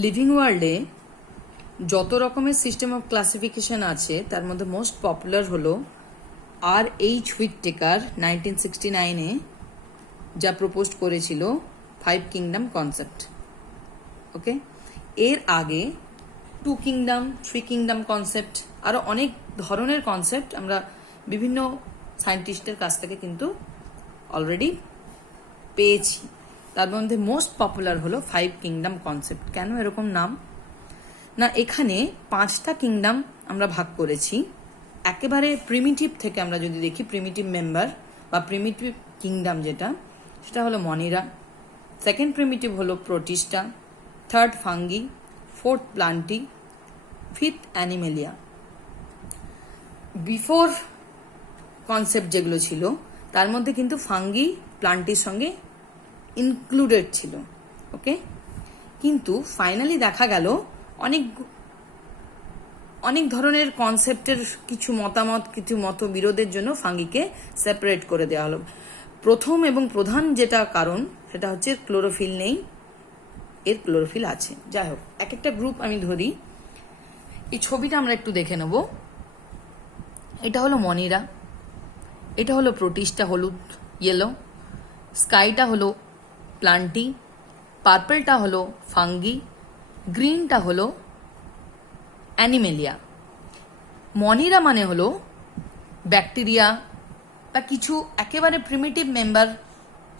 Living ওয়ার্ল্ডে যত রকমের সিস্টেম অফ ক্লাসিফিকেশন আছে তার মধ্যে মোস্ট পপুলার হলো R.H. হুইটেকার 1969-এ যা প্রপোজ করেছিল 5 কিংডম কনসেপ্ট। ওকে, এর আগে 2 কিংডম 3 কিংডম কনসেপ্ট আরো অনেক ধরনের কনসেপ্ট আমরা বিভিন্ন সায়েন্টিস্টের কাছ থেকে কিন্তু অলরেডি পেয়েছি। তার মধ্যে মোস্ট পপুলার হলো 5 কিংডম কনসেপ্ট। কেন এরকম নাম? না, এখানে 5টা কিংডম আমরা ভাগ করেছি। একেবারে প্রিমিটিভ থেকে আমরা যদি দেখি, প্রিমিটিভ মেম্বার বা প্রিমিটিভ কিংডম যেটা, সেটা হলো মনিরা। সেকেন্ড প্রিমিটিভ হলো Protista, third fungi, fourth plenty, fifth Animalia. Before concept যেগুলো ছিল তার মধ্যে কিন্তু ফাঙ্গি প্লান্টির সঙ্গে ইনক্লুডেড ছিল। ওকে, কিন্তু ফাইনালি দেখা গেল অনেক ধরনের কনসেপ্টের কিছু মতামত, কিছু মতবিরোধের জন্য ফাঙ্গিকে সেপারেট করে দেওয়া হলো। প্রথম এবং প্রধান যেটা কারণ সেটা হচ্ছে ক্লোরোফিল নেই, এর ক্লোরোফিল আছে। যাই হোক, এক একটা গ্রুপ আমি ধরি। এই ছবিটা আমরা একটু দেখে নেব। এটা হলো মনিরা, এটা হলো প্রোটিস্টা হলুদ ইয়েলো, স্কাইটা হলো প্লান্টি, পার্পলটা হলো ফাঙ্গি, গ্রিনটা হলো অ্যানিমেলিয়া। মনিরা মানে হলো ব্যাকটেরিয়া বা কিছু একেবারে প্রিমিটিভ মেম্বার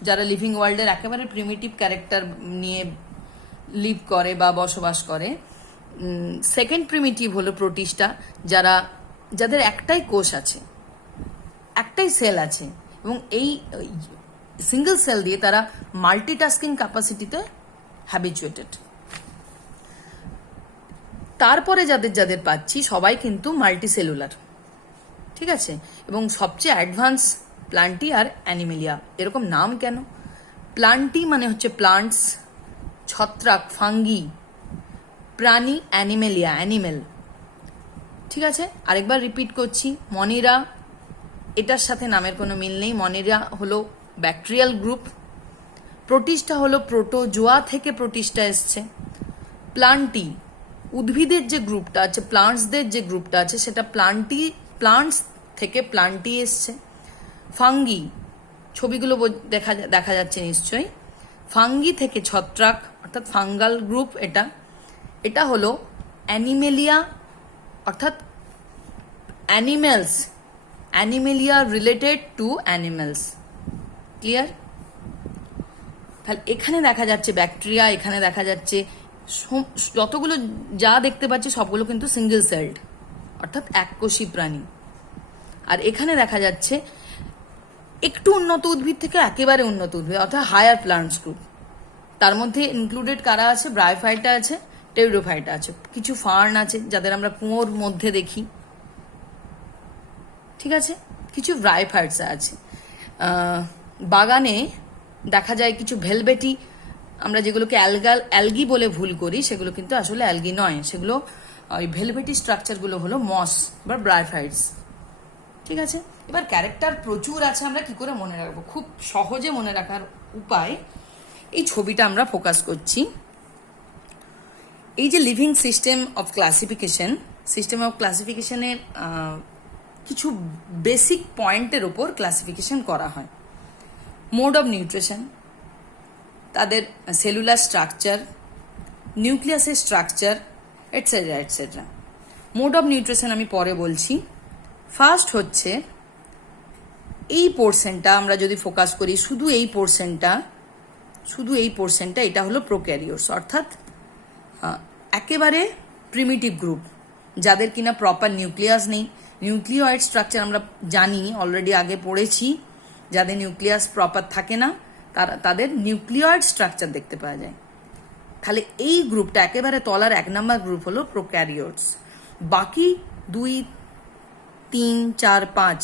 যারা লিভিং ওয়ার্ল্ডের একেবারে প্রিমিটিভ ক্যারেক্টার নিয়ে লিভ করে বা বসবাস করে। সেকেন্ড প্রিমিটিভ হলো প্রোটিস্টা, যাদের একটাই কোষ আছে, একটাই সেল আছে এবং এই সিঙ্গেল সেল দিয়ে তারা মাল্টিটাস্কিং ক্যাপাসিটিতে হ্যাবিচুয়েটেড। তারপরে যাদের পাচ্ছি সবাই কিন্তু মাল্টিসেলুলার, ঠিক আছে, এবং সবচেয়ে অ্যাডভান্স প্লান্টি আর অ্যানিমেলিয়া। এরকম নাম কেন? প্লান্টি মানে হচ্ছে প্লান্টস, ছত্রাক ফাঙ্গি, প্রাণী অ্যানিমেলিয়া অ্যানিমেল। ঠিক আছে, আরেকবার রিপিট করছি। মনিরা, এটার সাথে নামের কোনো মিল নেই। মনিরা হলো ব্যাকটেরিয়াল গ্রুপ, প্রোটিস্টা হলো প্রোটোজোয়া থেকে প্রোটিস্টা এসছে, প্লান্টি উদ্ভিদের যে গ্রুপটা আছে, প্লান্টসদের যে গ্রুপটা আছে সেটা প্লান্টস থেকে প্লান্টি এসছে। ফাঙ্গি, ছবিগুলো দেখা যাচ্ছে নিশ্চয়ই, ফাঙ্গি থেকে ছত্রাক অর্থাৎ ফাঙ্গাল গ্রুপ। এটা হলো অ্যানিমেলিয়া অর্থাৎ Animalia related to animals. Clear? তাহলে এখানে দেখা যাচ্ছে ব্যাকটেরিয়া, এখানে দেখা যাচ্ছে যতগুলো যা দেখতে পাচ্ছি সবগুলো কিন্তু সিঙ্গেল সেলড অর্থাৎ এককোষী প্রাণী। আর এখানে দেখা যাচ্ছে একটু উন্নত উদ্ভিদ থেকে একেবারে উন্নত উদ্ভিদ অর্থাৎ হায়ার প্লান্টস গ্রুপ। তার মধ্যে ইনক্লুডেড কারা আছে? ব্রায়োফাইটা আছে, টেরিডোফাইটা আছে, কিছু ফার্ন আছে যাদের আমরা কুয়োর মধ্যে দেখি, ঠিক আছে, কিছু ব্রায়োফাইটস আছে। বাগানে দেখা যায় কিছু ভেলভেটি, আমরা যেগুলোকে অ্যালগি বলে ভুল করি, সেগুলো কিন্তু আসলে অ্যালগি নয়, সেগুলো ওই ভেলভেটি স্ট্রাকচারগুলো হলো মস বা ব্রায়োফাইটস। ঠিক আছে, এবার ক্যারেক্টার প্রচুর আছে, আমরা কি করে মনে রাখবো? খুব সহজে মনে রাখার উপায়, এই ছবিটা আমরা ফোকাস করছি। এই যে লিভিং সিস্টেম অফ ক্লাসিফিকেশনের কিছু বেসিক পয়েন্টের উপর ক্লাসিফিকেশন করা হয়। মোড অফ নিউট্রিশন, তাদের সেলুলার স্ট্রাকচার, নিউক্লিয়াসের structure, etcetera etcetera. Mode of nutrition আমি পরে বলছি। ফার্স্ট হচ্ছে এই পোর্শনটা আমরা যদি ফোকাস করি, শুধু এই পোর্শনটা, এটা হলো প্রোক্যারিওটস অর্থাৎ একেবারে প্রিমিটিভ গ্রুপ, যাদের কিনা প্রপার নিউক্লিয়াস নেই। নিউক্লিওয়েড স্ট্রাকচার আমরা জানি, অলরেডি আগে পড়েছি, যাদের নিউক্লিয়াস প্রপার থাকে না তাদের নিউক্লিওয়েড স্ট্রাকচার দেখতে পাওয়া যায়। তাহলে এই গ্রুপটা একেবারে তলার 1 নম্বর গ্রুপ হলো প্রোক্যারিওটস। বাকি 2, 3, 4, 5,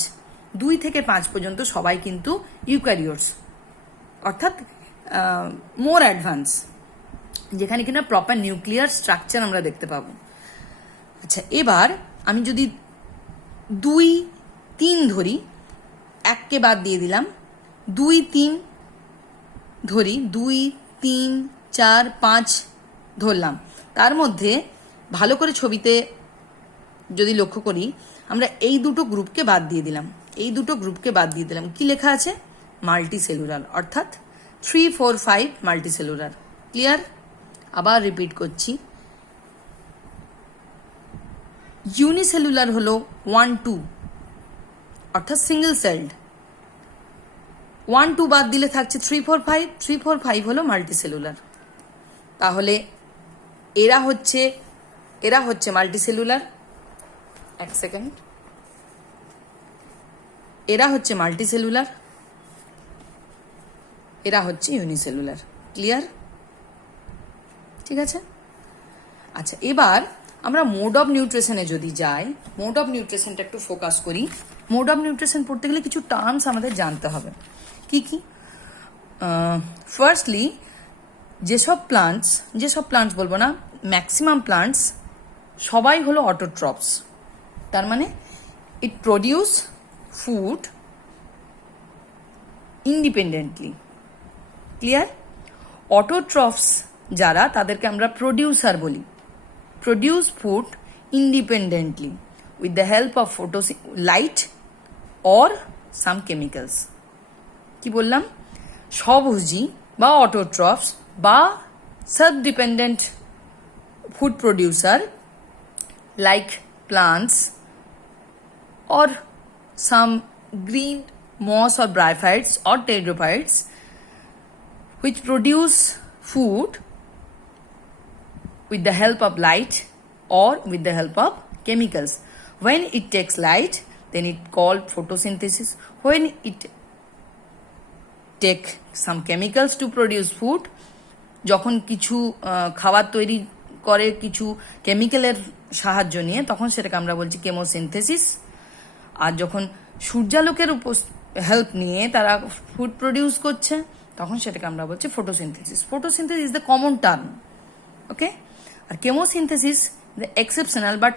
2 থেকে 5 পর্যন্ত সবাই কিন্তু ইউক্যারিওটস অর্থাৎ মোর অ্যাডভান্স, যেখানে কিনা প্রপার নিউক্লিয়ার স্ট্রাকচার আমরা দেখতে পাবো। আচ্ছা, এবার আমি যদি 2, 3 ধরি, 1কে বাদ দিয়ে দিলাম, 2, 3 ধরি, 2, 3, 4, 5 ধরলাম, তার মধ্যে ভালো করে ছবিতে যদি লক্ষ্য করি, আমরা এই দুটো গ্রুপকে বাদ দিয়ে দিলাম, কি লেখা আছে? মাল্টিসেলুলার, অর্থাৎ 3, 4, 5 মাল্টিসেলুলার। ক্লিয়ার? আবার রিপিট করছি, ইউনিসেলুলার হলো 1, 2, অর্থাৎ সিঙ্গেল সেলড। 1, 2 বাদ দিলে থাকছে 3, 4, 5, 3, 4, 5 হলো মাল্টিসেলুলার। তাহলে এরা হচ্ছে মাল্টিসেলুলার। এক সেকেন্ড, এরা হচ্ছে মাল্টিসেলুলার, এরা হচ্ছে ইউনিসেলুলার। ক্লিয়ার? ঠিক আছে। আচ্ছা, এবার আমরা মোড অফ নিউট্রিশনে যদি যাই, মোড অফ নিউট্রিশনটা একটু ফোকাস করি। মোড অফ নিউট্রিশন পড়তে গেলে কিছু টার্মস আমাদের জানতে হবে। কি কি? ফার্স্টলি, যেসব প্লান্টস বলবো না, ম্যাক্সিমাম প্লান্টস সবাই হলো অটোট্রপস। তার মানে ইট প্রডিউস ফুড ইন্ডিপেন্ডেন্টলি। ক্লিয়ার? অটোট্রপস যারা, তাদেরকে আমরা প্রডিউসার বলি। Produce food independently with the help of light or some chemicals. কি বললাম? স্বভোজী বা অটোট্রপস বা self dependent food producer like plants or some green moss or bryophytes or pteridophytes which produce food with the help of light or with the help of chemicals. When it takes light, then it called photosynthesis. When it take some chemicals to produce food, যখন কিছু খাবার তৈরি করে কিছু কেমিক্যালের সাহায্য নিয়ে, তখন সেটাকে আমরা বলছি কেমোসিনথেসিস। আর যখন সূর্যালোকের হেল্প নিয়ে তারা ফুড প্রডিউস করছে, তখন সেটাকে আমরা বলছি photosynthesis. Photosynthesis is the common term, okay. আর কেমোসিনথেসিস দ্য এক্সেপশনাল, বাট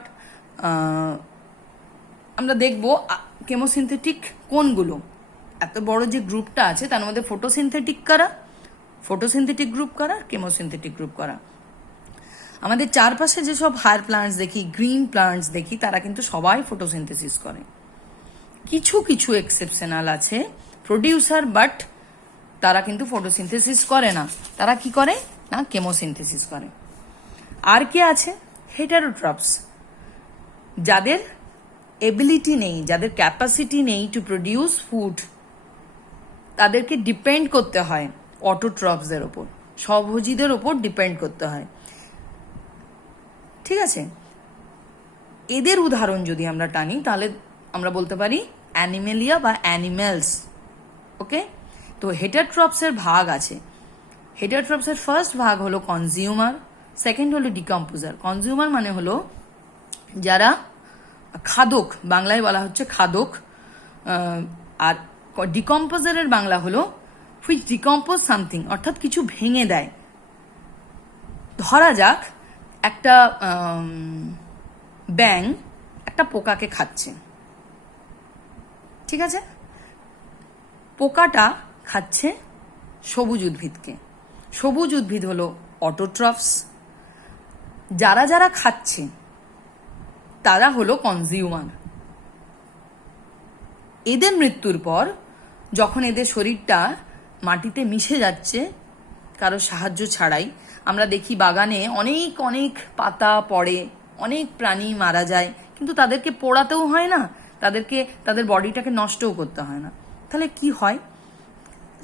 আমরা দেখব কেমোসিনথেটিক কোনগুলো। এত বড় যে গ্রুপটা আছে তার মধ্যে ফটোসিনথেটিক গ্রুপ কারা, কেমোসিনথেটিক গ্রুপ কারা। আমাদের চারপাশে যেসব হায়ার প্লান্টস দেখি, গ্রিন প্লান্টস দেখি, তারা কিন্তু সবাই ফটোসিনথেসিস করে। কিছু কিছু এক্সেপশনাল আছে প্রডিউসার, বাট তারা কিন্তু ফটোসিনথেসিস করে না। তারা কি করে না, কেমোসিনথেসিস করে। আর কে আছে? হেটারোট্রপস, যাদের এবিলিটি নেই, যাদের ক্যাপাসিটি নেই টু প্রডিউস ফুড, তাদেরকে ডিপেন্ড করতে হয় অটোট্রপসদের ওপর, স্বভোজীদের ওপর ডিপেন্ড করতে হয়। ঠিক আছে। এদের উদাহরণ যদি আমরা টানি, তাহলে আমরা বলতে পারি অ্যানিমেলিয়া বা অ্যানিমেলস। ওকে। তো হেটারোট্রপসের ভাগ আছে। হেটারোট্রপসের ফার্স্ট ভাগ হলো কনজিউমার, সেকেন্ড হলো ডিকম্পোজার। কনজিউমার মানে হলো যারা খাদক, বাংলায় বলা হচ্ছে খাদক। আর ডিকম্পোজারের বাংলা হলো হুইচ ডিকম্পোজ সামথিং, অর্থাৎ কিছু ভেঙে দেয়। ধরা যাক একটা ব্যাঙ একটা পোকাকে খাচ্ছে, ঠিক আছে। পোকাটা খাচ্ছে সবুজ উদ্ভিদকে। সবুজ উদ্ভিদ হলো অটোট্রপস। যারা যারা খাচ্ছে তারা হলো কনজিউমার। এদের মৃত্যুর পর যখন এদের শরীরটা মাটিতে মিশে যাচ্ছে কারো সাহায্য ছাড়াই, আমরা দেখি বাগানে অনেক অনেক পাতা পড়ে, অনেক প্রাণী মারা যায়, কিন্তু তাদেরকে পোড়াতেও হয় না, তাদেরকে তাদের বডিটাকে নষ্টও করতে হয় না। তাহলে কি হয়?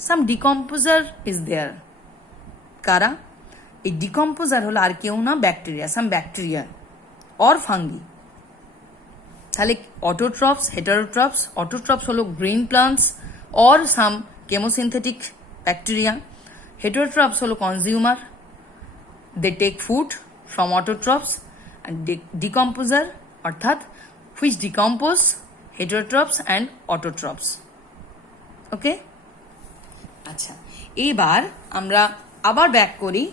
Some decomposer is there. কারা? এই ডিকম্পোজার হলো আর কেউ না, bacteria, some bacteria or fungi. তাহলে অটোট্রপস, হেটারোট্রপস। অটোট্রপস হলো green plants or some chemosynthetic bacteria. Heterotrophs হলো consumer, they take food from autotrophs. and decomposer অর্থাৎ which decompose heterotrophs and autotrophs. Okay. আচ্ছা, এবার আমরা আবার ব্যাক করি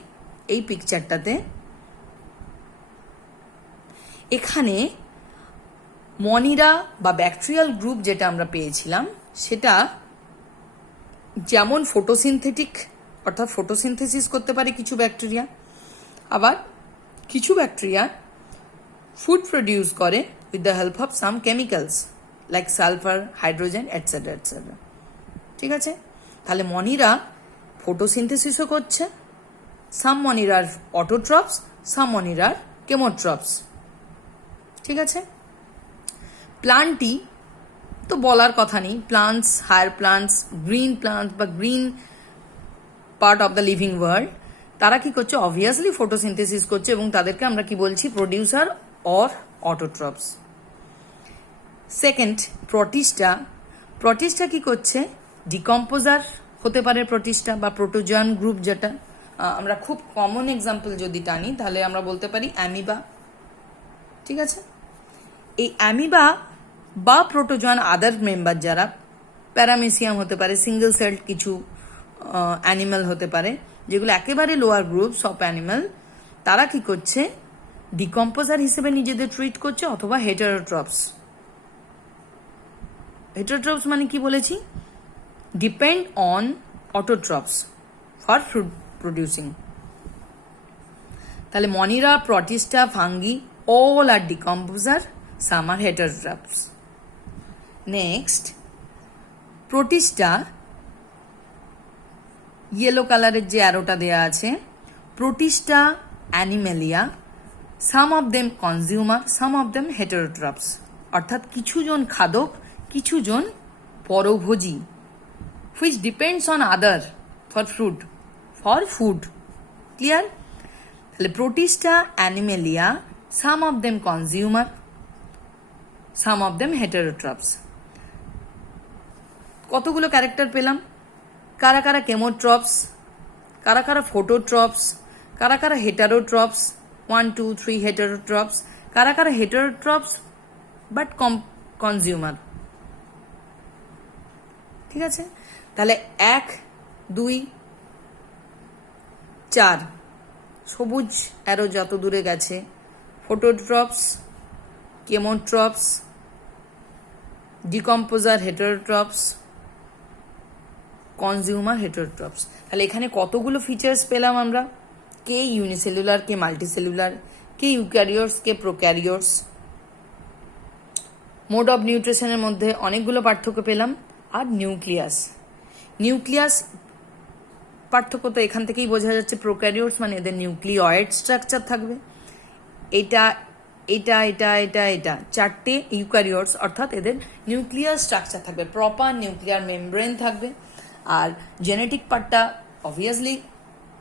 এই পিকচারটাতে। এখানে মনিরা বা ব্যাকটেরিয়াল গ্রুপ যেটা আমরা পেয়েছিলাম, সেটা যেমন ফটোসিনথেটিক, অর্থাৎ ফটোসিনথেসিস করতে পারে কিছু ব্যাকটেরিয়া, আবার কিছু ব্যাকটেরিয়া ফুড প্রডিউস করে with the help of some chemicals like sulphur, hydrogen, etcetera etcetera. ঠিক আছে, তাহলে মনিরা ফটোসিনথেসিসও করছে। সাম মনির আর অটোট্রপস, সাম মনির আর কেমোট্রপস। ঠিক আছে, প্লান্টটি তো বলার কথা নেই, plants, higher plants, green plants বা green part of the living world, তারা কি করছে? অবভিয়াসলি ফটোসিনথেসিস করছে এবং তাদেরকে আমরা কি বলছি? Producer or autotrophs. Second, Protista. Protista কি করছে? ডিকম্পোজার হতে পারে প্রোটিস্টা বা প্রোটোজোয়ান গ্রুপ, যেটা আমরা খুব কমন এক্সাম্পল যদি টানি তাহলে আমরা বলতে পারি অ্যামিবা। ঠিক আছে, এই অ্যামিবা বা প্রোটোজোয়ান আদার মেম্বার যারা প্যারামেসিয়াম হতে পারে, সিঙ্গেল সেলড কিছু অ্যানিম্যাল হতে পারে যেগুলো একেবারে লোয়ার গ্রুপস অফ অ্যানিম্যাল, তারা কি করছে? ডিকম্পোজার হিসেবে নিজেদের ট্রিট করছে অথবা হেটারোট্রপস। হেটারোট্রপস মানে কি বলেছি? Depend on autotrophs for food producing. তাহলে monera, protista, fungi all are decomposer, some are heterotrophs. Next, protista, yellow কালারের যে অ্যারোটা দেয়া আছে, protista animalia, some of them consumer, some of them heterotrophs. অর্থাৎ কিছুজন খাদক, কিছুজন পরভোজী, which depends on other for food. Clear? তাহলে protista animalia, some of them consumer, some of them heterotrophs. কতগুলো ক্যারেক্টার পেলাম? কারা কারা কেমোট্রপস, কারা কারা ফোটোট্রপস, কারা কারা হেটারোট্রপস, 1 2 3 হেটারোট্রপস, কারা কারা হেটারোট্রপস বাট কনজিউমার। ঠিক আছে, তাহলে 1 2 4 সবুজ অ্যারো যত দূরে গেছে, ফোটোট্রপস, কেমোট্রপস, ডিকম্পোজার হেটারোট্রপস, কনজিউমার হেটারোট্রপস। তাহলে এখানে কতগুলো ফিচার্স পেলাম আমরা? কে ইউনিসেলুলার, কে মাল্টিসেলুলার, কে ইউক্যারিওটস, কে প্রোক্যারিওটস। মোড অফ নিউট্রিশনের মধ্যে অনেকগুলো পার্থক্য পেলাম। আর নিউক্লিয়াস পার্থক্য তো এখান থেকেই বোঝা যাচ্ছে। প্রোক্যারিওটস মানে এদের নিউক্লিয়েড স্ট্রাকচার থাকবে, এটা এটা এটা এটা এটা চারটে ইউক্যারিওটস, অর্থাৎ এদের নিউক্লিয়ার স্ট্রাকচার থাকবে, প্রপার নিউক্লিয়ার মেমব্রেন থাকবে। আর জেনেটিক পার্টটা অবভিয়াসলি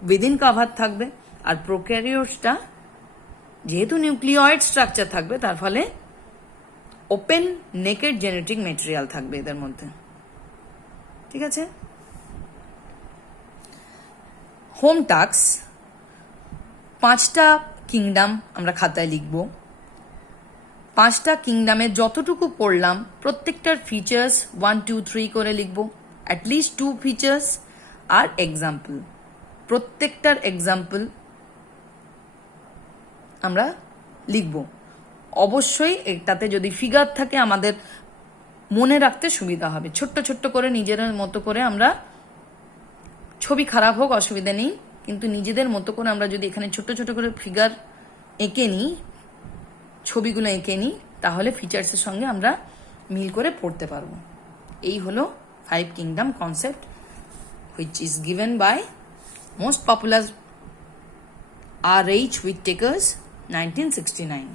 উইদিন কাভার থাকবে। আর প্রোক্যারিওটসটা যেহেতু নিউক্লিয়েড স্ট্রাকচার থাকবে, তার ফলে ওপেন নেকেড জেনেটিক মেটেরিয়াল থাকবে এদের মধ্যে। ঠিক আছে, হোম টাস্ক 5টা কিংডম আমরা খাতায় লিখব। 5টা কিংডমে যতটুকু পড়লাম প্রত্যেকটার ফিচার্স 1 2 3 করে লিখব। অ্যাটলিস্ট 2 ফিচার্স আর এক্সাম্পল, প্রত্যেকটার এক্সাম্পল আমরা লিখব। অবশ্যই এটাতে যদি ফিগার থাকে আমাদের মনে রাখতে সুবিধা হবে। ছোট্ট ছোট্ট করে নিজের মতো করে আমরা, ছবি খারাপ হোক অসুবিধা নেই, কিন্তু নিজেদের মতো করে আমরা যদি এখানে ছোট ছোট করে ফিগার এঁকে নিই, ছবিগুলো এঁকে নিই, তাহলে ফিচার্সের সঙ্গে আমরা মিল করে পড়তে পারবো। এই হলো 5 kingdom concept, which is given by most popular R.H. Whittaker's 1969.